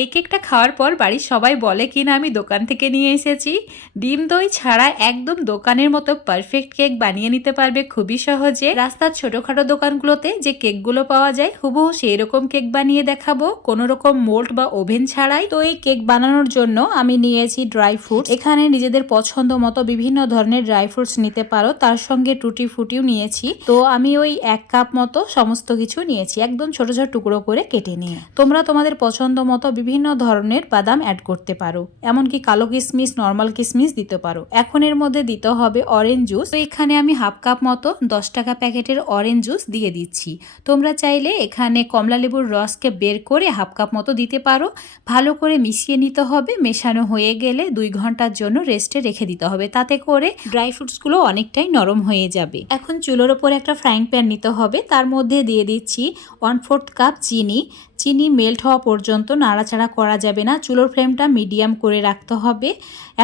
এই কেকটা খাওয়ার পর বাড়ির সবাই বলে, কিনা আমি দোকান থেকে নিয়ে এসেছি। ডিম দই ছাড়া একদম দোকানের মতো পারফেক্ট কেক বানিয়ে নিতে পারবে খুবই সহজে। রাস্তার ছোটখাটো দোকানগুলোতে যে কেকগুলো পাওয়া যায়, হুবহু সেই রকম কেক বানিয়ে দেখাবো। কোনো রকম মোল্ড বা ওভেন ছাড়াই। তো এই কেক বানানোর জন্য আমি নিয়েছি ড্রাই ফ্রুটস এখানে নিজেদের পছন্দ মতো বিভিন্ন ধরনের ড্রাই ফ্রুটস নিতে পারো। তার সঙ্গে টুটি ফুটিও নিয়েছি। তো আমি ওই এক কাপ মতো সমস্ত কিছু নিয়েছি, একদম ছোট ছোট টুকরো করে কেটে নিয়ে। তোমরা তোমাদের পছন্দ মতো বিভিন্ন ধরনের বাদাম অ্যাড করতে পারো। এমনকি কালো কিশমিশ নর্মাল কিশমিশ দিতে পারো। এখন এর মধ্যে দিতে হবে অরেঞ্জ জুস তো এখানে আমি হাফ কাপ মতো দশ টাকা প্যাকেটের অরেঞ্জ জুস দিয়ে দিচ্ছি। তোমরা চাইলে এখানে কমলা লেবুর রসকে বের করে হাফ কাপ মতো দিতে পারো। ভালো করে মিশিয়ে নিতে হবে। মেশানো হয়ে গেলে দুই ঘণ্টার জন্য রেস্টে রেখে দিতে হবে। তাতে করে ড্রাই ফ্রুটসগুলো অনেকটাই নরম হয়ে যাবে। এখন চুলোর ওপর একটা ফ্রাইং প্যান নিতে হবে। তার মধ্যে দিয়ে দিচ্ছি ওয়ান ফোর্থ কাপ চিনি। চিনি মেল্ট হওয়া পর্যন্ত নাড়াচাড়া করা যাবে না। চুলোর ফ্লেমটা মিডিয়াম করে রাখতে হবে।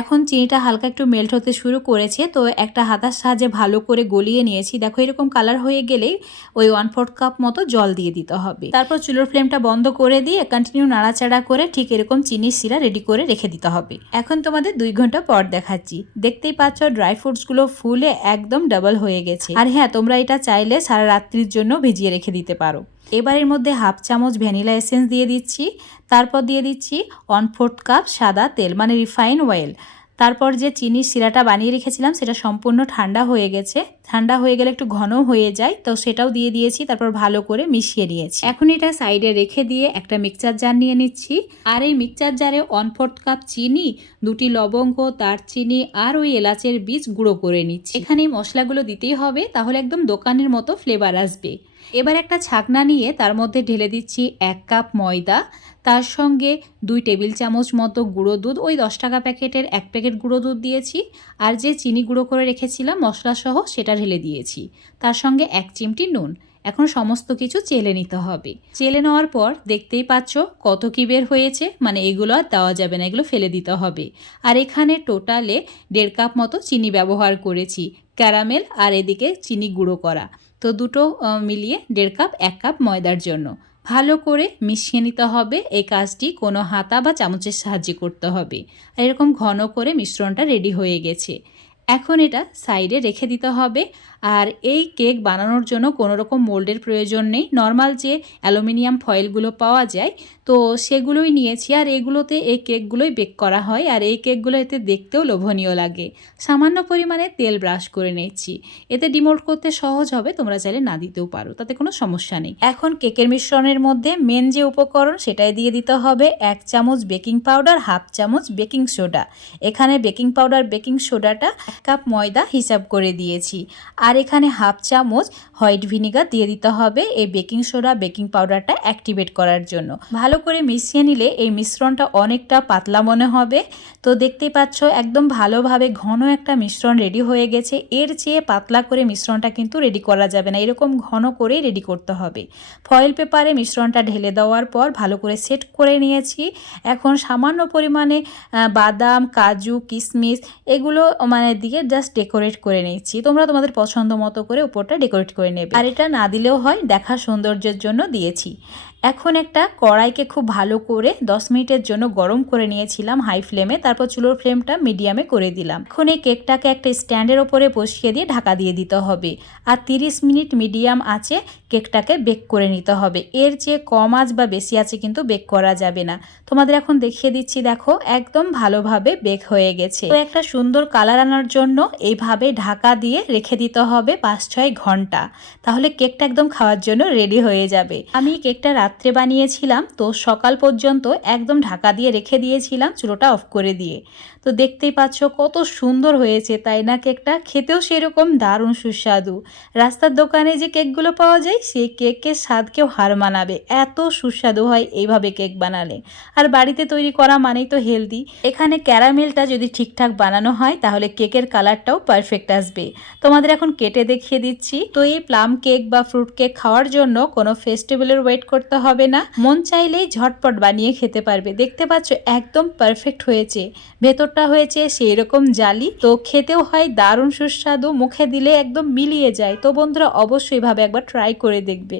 এখন চিনিটা হালকা একটু মেল্ট হতে শুরু করেছে, তো একটা হাতার সাহায্যে ভালো করে গলিয়ে নিয়েছি। দেখো, এরকম কালার হয়ে গেলেই ওই ওয়ান ফোর্থ কাপ মতো জল দিয়ে দিতে হবে। তারপর চুলোর ফ্লেমটা বন্ধ করে দিয়ে কন্টিনিউ নাড়াচাড়া করে ঠিক এরকম চিনির সিরা রেডি করে রেখে দিতে হবে। এখন তোমাদের দুই ঘণ্টা পর দেখাচ্ছি। দেখতেই পাচ্ছ ড্রাই ফ্রুটসগুলো ফুলে একদম ডাবল হয়ে গেছে। আর হ্যাঁ তোমরা এটা চাইলে সারা রাত্রির জন্য ভিজিয়ে রেখে দিতে পারো। এবার এর মধ্যে হাফ চামচ ভ্যানিলা এসেন্স দিয়ে দিচ্ছি। তারপর দিয়ে দিচ্ছি ওয়ান ফোর্থ কাপ সাদা তেল মানে রিফাইন অয়েল তারপর যে চিনির শিরাটা বানিয়ে রেখেছিলাম, সেটা সম্পূর্ণ ঠান্ডা হয়ে গেছে। ঠান্ডা হয়ে গেলে একটু ঘন হয়ে যায়, তো সেটাও দিয়ে দিয়েছি, তারপর ভালো করে মিশিয়ে নিয়েছি এখন এটা সাইডে রেখে দিয়ে একটা মিক্সচার জার নিয়ে নিচ্ছি। আর এই মিক্সচার জারে ওয়ান ফোর্থ কাপ চিনি, দুটি লবঙ্গ, দারচিনি আর ওই এলাচের বীজ গুঁড়ো করে নিচ্ছি। এখানে মশলাগুলো দিতেই হবে, তাহলে একদম দোকানের মতো ফ্লেভার আসবে। এবার একটা ছাকনা নিয়ে তার মধ্যে ঢেলে দিচ্ছি এক কাপ ময়দা। তার সঙ্গে দুই টেবিল চামচ মতো গুঁড়ো দুধ, ওই দশ টাকা প্যাকেটের এক প্যাকেট গুঁড়ো দুধ দিয়েছি। আর যে চিনি গুঁড়ো করে রেখেছিলাম মশলা সহ সেটা ঢেলে দিয়েছি। তার সঙ্গে এক চিমটি নুন। এখন সমস্ত কিছু চেলে নিতে হবে। চেলে নেওয়ার পর দেখতেই পাচ্ছ কত কি বের হয়েছে। মানে এগুলো আর দেওয়া যাবে না, এগুলো ফেলে দিতে হবে। আর এখানে টোটালে দেড় কাপ মতো চিনি ব্যবহার করেছি। ক্যারামেল আর এদিকে চিনি গুঁড়ো করা। তো দুটো মিলিয়ে দেড় কাপ, এক কাপ ময়দার জন্য। ভালো করে মিশিয়ে নিতে হবে। এই কাজটি কোনো হাতা বা চামচের সাহায্যে করতে হবে। আর এরকম ঘন করে মিশ্রণটা রেডি হয়ে গেছে। এখন এটা সাইডে রেখে দিতে হবে। আর এই কেক বানানোর জন্য কোনো রকম মোল্ডের প্রয়োজন নেই। নর্মাল যে অ্যালুমিনিয়াম ফয়েলগুলো পাওয়া যায়, তো সেগুলোই নিয়েছি। আর এগুলোতে এই কেকগুলোই বেক করা হয়। আর এই কেকগুলো এতে দেখতেও লোভনীয় লাগে। সামান্য পরিমাণে তেল ব্রাশ করে নিচ্ছি এতে ডিমোল্ড করতে সহজ হবে, তোমরা চাইলে না দিতেও পারো, তাতে কোনো সমস্যা নেই। এখন কেকের মিশ্রণের মধ্যে মেন যে উপকরণ, সেটাই দিয়ে দিতে হবে। এক চামচ বেকিং পাউডার, হাফ চামচ বেকিং সোডা। এখানে বেকিং পাউডার, বেকিং সোডাটা কাপ ময়দা হিসাব করে দিয়েছি। আর এখানে হাফ চামচ হোয়াইট ভিনিগার দিয়ে দিতে হবে। এই বেকিং সোডা, বেকিং পাউডারটা অ্যাক্টিভেট করার জন্য। ভালো করে মিশিয়ে নিলে এই মিশ্রণটা অনেকটা পাতলা মনে হবে। তো দেখতেই পাচ্ছ, একদম ভালোভাবে ঘন একটা মিশ্রণ রেডি হয়ে গেছে। এর চেয়ে পাতলা করে মিশ্রণটা কিন্তু রেডি করা যাবে না। এরকম ঘন করেই রেডি করতে হবে। ফয়েল পেপারে মিশ্রণটা ঢেলে দেওয়ার পর ভালো করে সেট করে নিয়েছি। এখন সামান্য পরিমাণে বাদাম, কাজু কিশমিশ এগুলো মানে দিয়ে জাস্ট ডেকোরেট করে নিচ্ছি তোমরা তোমাদের পছন্দ মতো করে উপরটা ডেকোরেট করে নেবে। আর এটা না দিলেও হয়, দেখা সৌন্দর্যের জন্য দিয়েছি। এখন একটা কড়াইকে খুব ভালো করে 10 মিনিটের জন্য গরম করে নিয়েছিলাম হাই ফ্লেমে তারপর চুলোর ফ্লেমটা মিডিয়ামে করে দিলাম। এখন এই কেকটাকে একটা স্ট্যান্ডের ওপরে বসিয়ে দিয়ে ঢাকা দিয়ে দিতে হবে। আর 30 মিনিট মিডিয়াম আছে কেকটাকে বেক করে নিতে হবে। এর চেয়ে কম আঁচ বা বেশি আছে কিন্তু বেক করা যাবে না। তোমাদের এখন দেখিয়ে দিচ্ছি, দেখো, একদম ভালোভাবে বেক হয়ে গেছে। তো একটা সুন্দর কালার আনার জন্য এইভাবে ঢাকা দিয়ে রেখে দিতে হবে পাঁচ ছয় ঘণ্টা। তাহলে কেকটা একদম খাওয়ার জন্য রেডি হয়ে যাবে। আমি কেকটা রাত্রে বানিয়েছিলাম, তো সকাল পর্যন্ত একদম ঢাকা দিয়ে রেখে দিয়েছিলাম চুলোটা অফ করে দিয়ে। তো দেখতেই পাচ্ছ কত সুন্দর হয়েছে, তাই না কেকটা? খেতেও সেরকম দারুণ সুস্বাদু। রাস্তার দোকানে যে কেকগুলো পাওয়া যায়, সেই কেকের স্বাদকেও হার মানাবে। এত সুস্বাদু হয় এইভাবে কেক বানালে। আর বাড়িতে তৈরি করা মানেই তো হেলদি এখানে ক্যারামেলটা যদি ঠিকঠাক বানানো হয়, তাহলে কেকের কালারটাও পারফেক্ট আসবে। তোমাদের এখন কেটে দেখিয়ে দিচ্ছি। তো এই প্লাম কেক বা ফ্রুট কেক খাওয়ার জন্য কোনো ফেস্টিভ্যালের ওয়েট করতে হবে না। মন চাইলেই ঝটপট বানিয়ে খেতে পারবে। দেখতে পাচ্ছ, একদম পারফেক্ট হয়েছে। ভেতরটা হয়েছে সেই রকম জালি। তো খেতেও হয় দারুণ সুস্বাদু, মুখে দিলে একদম মিলিয়ে যায়। তো বন্ধুরা, অবশ্যই ভাবে একবার ট্রাই করে দেখবে।